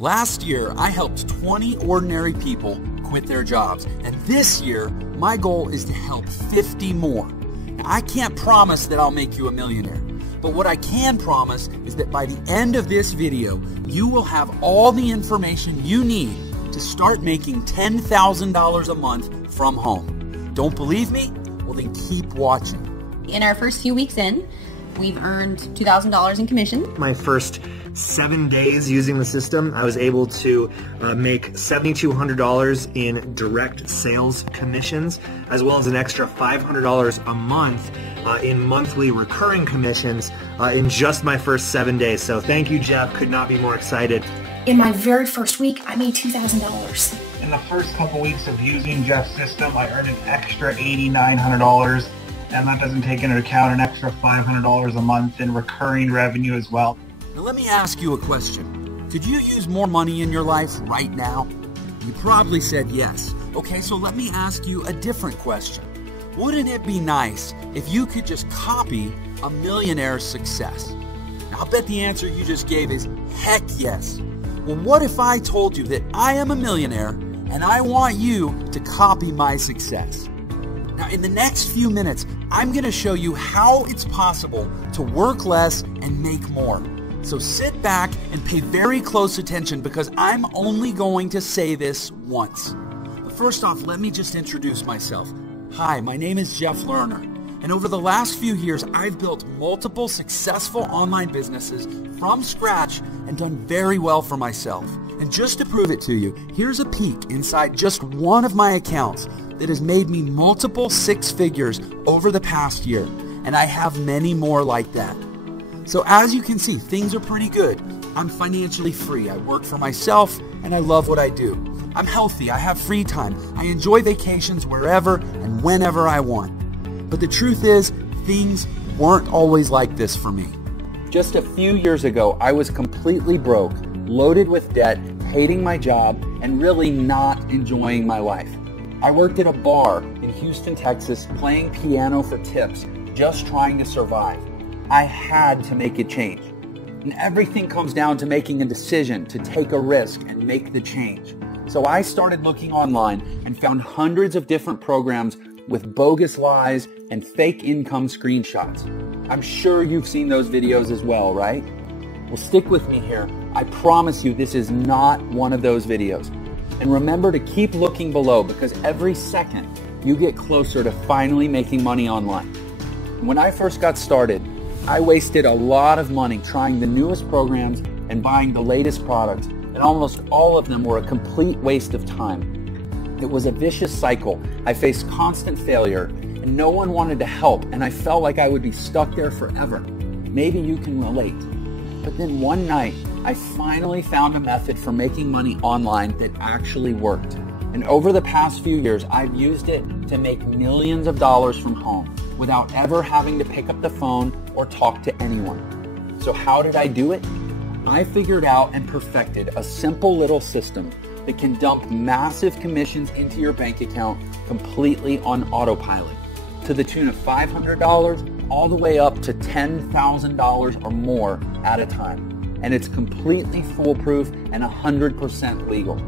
Last year, I helped 20 ordinary people quit their jobs, and this year, my goal is to help 50 more. Now, I can't promise that I'll make you a millionaire, but what I can promise is that by the end of this video, you will have all the information you need to start making $10,000 a month from home. Don't believe me? Well, then keep watching. In our first few weeks in, we've earned $2,000 in commission. My first 7 days using the system, I was able to make $7,200 in direct sales commissions, as well as an extra $500 a month in monthly recurring commissions in just my first 7 days. So thank you, Jeff. Could not be more excited. In my very first week, I made $2,000. In the first couple weeks of using Jeff's system, I earned an extra $8,900, and that doesn't take into account an extra $500 a month in recurring revenue as well. Now let me ask you a question. Could you use more money in your life right now? You probably said yes. Okay, so let me ask you a different question. Wouldn't it be nice if you could just copy a millionaire's success? Now, I'll bet the answer you just gave is heck yes. Well, what if I told you that I am a millionaire and I want you to copy my success? Now, in the next few minutes, I'm going to show you how it's possible to work less and make more. So sit back and pay very close attention because I'm only going to say this once. But first off, let me just introduce myself. Hi, my name is Jeff Lerner, and over the last few years, I've built multiple successful online businesses from scratch and done very well for myself. And just to prove it to you, here's a peek inside just one of my accounts that has made me multiple six figures over the past year, and I have many more like that. So as you can see, things are pretty good. I'm financially free, I work for myself, and I love what I do. I'm healthy, I have free time, I enjoy vacations wherever and whenever I want. But the truth is, things weren't always like this for me. Just a few years ago, I was completely broke, loaded with debt, hating my job, and really not enjoying my life. I worked at a bar in Houston, Texas, playing piano for tips, just trying to survive. I had to make a change. And everything comes down to making a decision to take a risk and make the change. So I started looking online and found hundreds of different programs with bogus lies and fake income screenshots. I'm sure you've seen those videos as well, right? Well, stick with me here. I promise you this is not one of those videos. And remember to keep looking below because every second you get closer to finally making money online. When I first got started, I wasted a lot of money trying the newest programs and buying the latest products, and almost all of them were a complete waste of time. It was a vicious cycle. I faced constant failure, and no one wanted to help, and I felt like I would be stuck there forever. Maybe you can relate. But then one night, I finally found a method for making money online that actually worked. And over the past few years, I've used it to make millions of dollars from home without ever having to pick up the phone or talk to anyone. So how did I do it? I figured out and perfected a simple little system that can dump massive commissions into your bank account completely on autopilot to the tune of $500 all the way up to $10,000 or more at a time. And it's completely foolproof and 100% legal.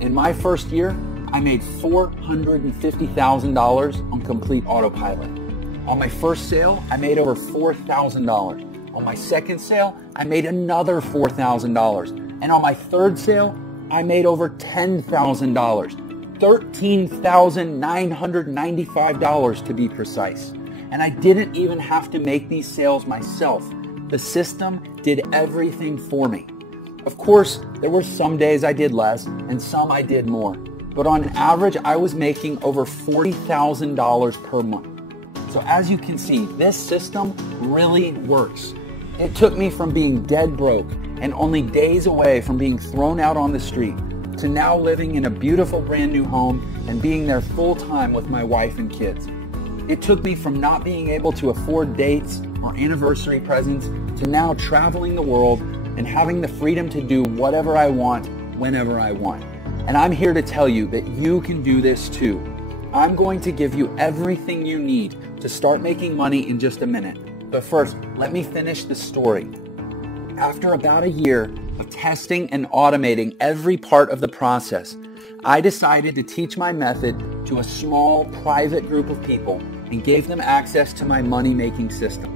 In my first year, I made $450,000 on complete autopilot. On my first sale, I made over $4,000. On my second sale, I made another $4,000. And on my third sale, I made over $10,000. $13,995 to be precise. And I didn't even have to make these sales myself. The system did everything for me. Of course, there were some days I did less and some I did more. But on average, I was making over $40,000 per month. So as you can see, this system really works. It took me from being dead broke and only days away from being thrown out on the street to now living in a beautiful brand new home and being there full time with my wife and kids. It took me from not being able to afford dates or anniversary presents to now traveling the world and having the freedom to do whatever I want, whenever I want. And I'm here to tell you that you can do this too. I'm going to give you everything you need to start making money in just a minute. But first, let me finish the story. After about a year, of testing and automating every part of the process, I decided to teach my method to a small private group of people and gave them access to my money-making system.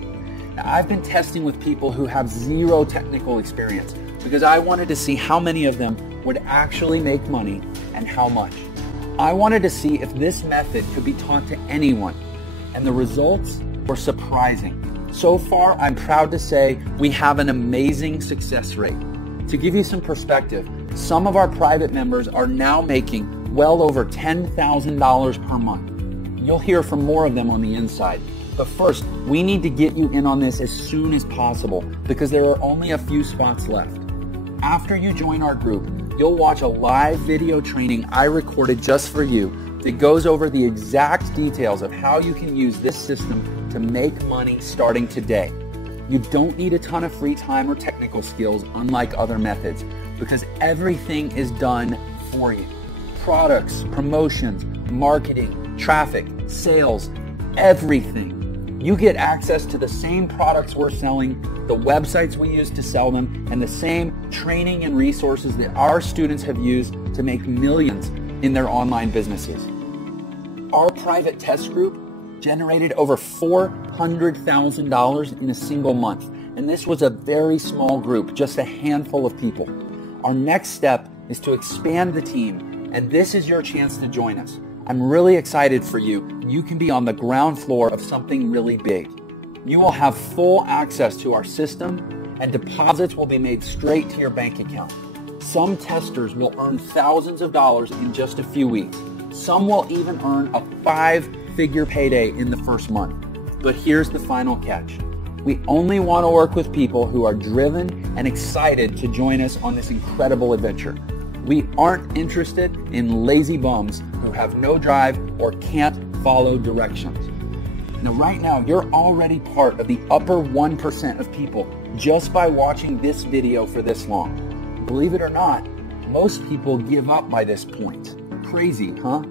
Now, I've been testing with people who have zero technical experience because I wanted to see how many of them would actually make money and how much. I wanted to see if this method could be taught to anyone, and the results were surprising. So far, I'm proud to say we have an amazing success rate. To give you some perspective, some of our private members are now making well over $10,000 per month. You'll hear from more of them on the inside. But first, we need to get you in on this as soon as possible because there are only a few spots left. After you join our group, you'll watch a live video training I recorded just for you that goes over the exact details of how you can use this system to make money starting today. You don't need a ton of free time or technical skills unlike other methods because everything is done for you. Products, promotions, marketing, traffic, sales, everything. You get access to the same products we're selling, the websites we use to sell them, and the same training and resources that our students have used to make millions in their online businesses. Our private test group generated over $400,000 in a single month, and this was a very small group, just a handful of people. Our next step is to expand the team, and this is your chance to join us. I'm really excited for you. You can be on the ground floor of something really big. You will have full access to our system, and deposits will be made straight to your bank account. Some testers will earn thousands of dollars in just a few weeks. Some will even earn a 5-figure payday in the first month. But here's the final catch. We only want to work with people who are driven and excited to join us on this incredible adventure. We aren't interested in lazy bums who have no drive or can't follow directions. Now, right now, you're already part of the upper 1% of people just by watching this video for this long. Believe it or not, most people give up by this point. Crazy, huh?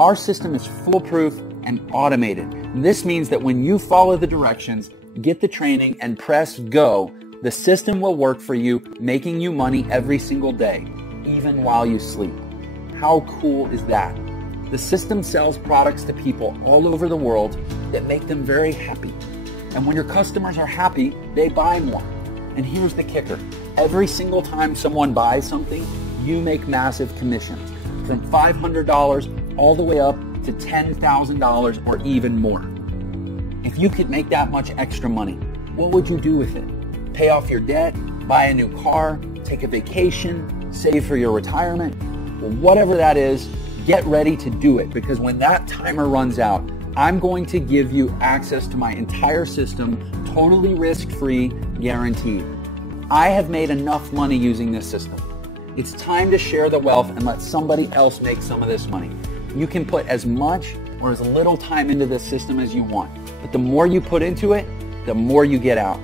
Our system is foolproof and automated. And this means that when you follow the directions, get the training, and press go, the system will work for you, making you money every single day, even while you sleep. How cool is that? The system sells products to people all over the world that make them very happy. And when your customers are happy, they buy more. And here's the kicker. Every single time someone buys something, you make massive commissions, from $500 all the way up to $10,000 or even more. If you could make that much extra money, what would you do with it? Pay off your debt, buy a new car, take a vacation, save for your retirement? Well, whatever that is, get ready to do it because when that timer runs out, I'm going to give you access to my entire system, totally risk-free, guaranteed. I have made enough money using this system. It's time to share the wealth and let somebody else make some of this money. You can put as much or as little time into this system as you want, but the more you put into it, the more you get out.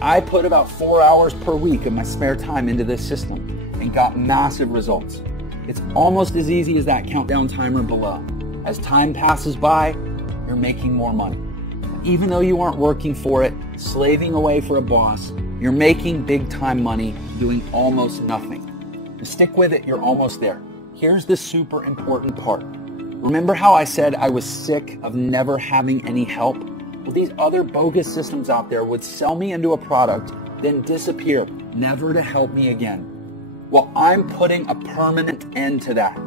I put about 4 hours per week of my spare time into this system and got massive results. It's almost as easy as that countdown timer below. As time passes by, you're making more money. Even though you aren't working for it, slaving away for a boss, you're making big time money doing almost nothing. To stick with it, you're almost there. Here's the super important part. Remember how I said I was sick of never having any help? Well, these other bogus systems out there would sell me into a product, then disappear, never to help me again. Well, I'm putting a permanent end to that.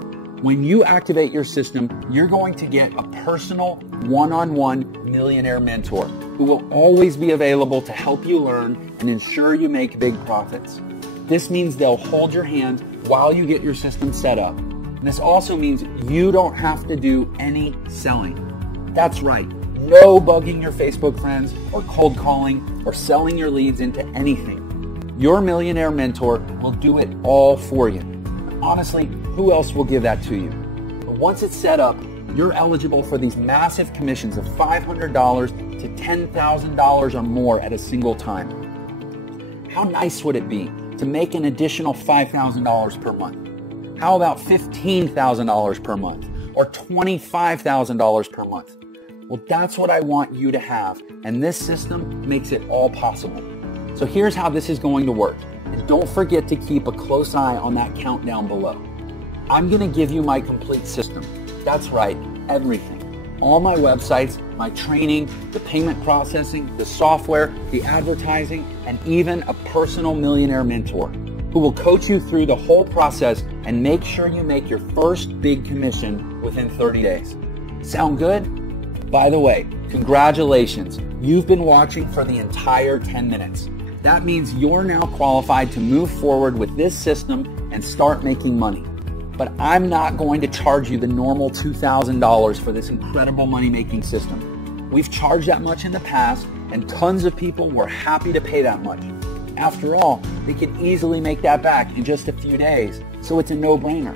When you activate your system, you're going to get a personal one-on-one millionaire mentor who will always be available to help you learn and ensure you make big profits. This means they'll hold your hand while you get your system set up. And this also means you don't have to do any selling. That's right. No bugging your Facebook friends or cold calling or selling your leads into anything. Your millionaire mentor will do it all for you. Honestly, who else will give that to you? But once it's set up, you're eligible for these massive commissions of $500 to $10,000 or more at a single time. How nice would it be to make an additional $5,000 per month? How about $15,000 per month or $25,000 per month? Well, that's what I want you to have, and this system makes it all possible. So here's how this is going to work. And don't forget to keep a close eye on that countdown below. I'm going to give you my complete system. That's right, everything. All my websites, my training, the payment processing, the software, the advertising, and even a personal millionaire mentor who will coach you through the whole process and make sure you make your first big commission within 30 days. Sound good? By the way, congratulations. You've been watching for the entire 10 minutes. That means you're now qualified to move forward with this system and start making money. But I'm not going to charge you the normal $2,000 for this incredible money-making system. We've charged that much in the past, and tons of people were happy to pay that much. After all, they could easily make that back in just a few days, so it's a no-brainer.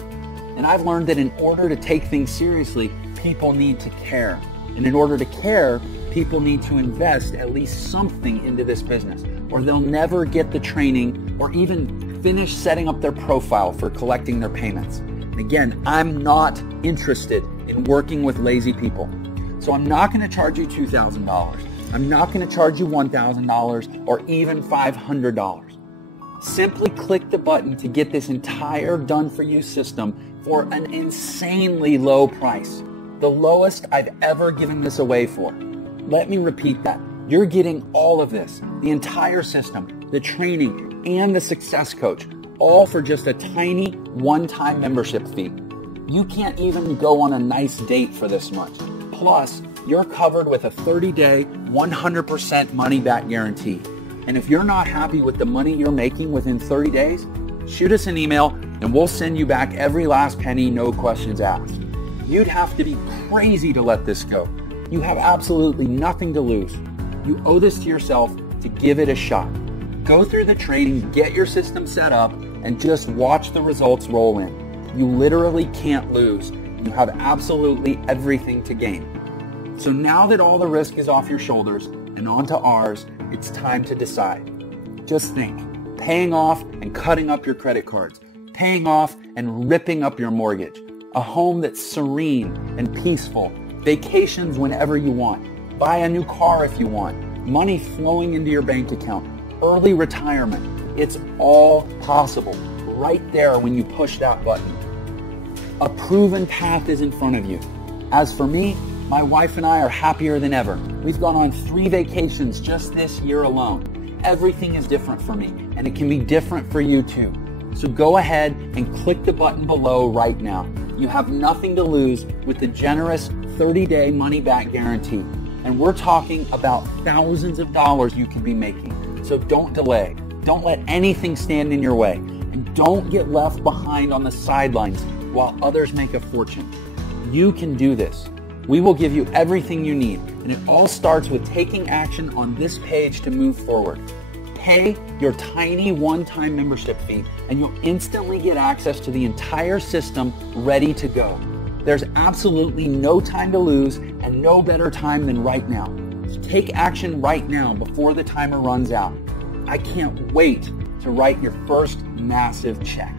And I've learned that in order to take things seriously, people need to care. And in order to care, people need to invest at least something into this business, or they'll never get the training or even finish setting up their profile for collecting their payments. Again, I'm not interested in working with lazy people. So I'm not going to charge you $2,000. I'm not going to charge you $1,000 or even $500. Simply click the button to get this entire done-for-you system for an insanely low price. The lowest I've ever given this away for. Let me repeat that. You're getting all of this, the entire system, the training, and the success coach, all for just a tiny one-time membership fee. You can't even go on a nice date for this much. Plus, you're covered with a 30-day, 100% money-back guarantee. And if you're not happy with the money you're making within 30 days, shoot us an email and we'll send you back every last penny, no questions asked. You'd have to be crazy to let this go. You have absolutely nothing to lose. You owe this to yourself to give it a shot. Go through the training, get your system set up, and just watch the results roll in. You literally can't lose. You have absolutely everything to gain. So now that all the risk is off your shoulders and onto ours, it's time to decide. Just think, paying off and cutting up your credit cards, paying off and ripping up your mortgage, a home that's serene and peaceful, vacations whenever you want, buy a new car if you want, money flowing into your bank account, early retirement. It's all possible right there when you push that button. A proven path is in front of you. As for me, my wife and I are happier than ever. We've gone on 3 vacations just this year alone. Everything is different for me, and it can be different for you too. So go ahead and click the button below right now. You have nothing to lose with the generous 30-day money-back guarantee. And we're talking about thousands of dollars you can be making. So don't delay. Don't let anything stand in your way. And don't get left behind on the sidelines while others make a fortune. You can do this. We will give you everything you need, and it all starts with taking action on this page to move forward. Pay your tiny one-time membership fee, and you'll instantly get access to the entire system ready to go. There's absolutely no time to lose and no better time than right now. Take action right now before the timer runs out. I can't wait to write your first massive check.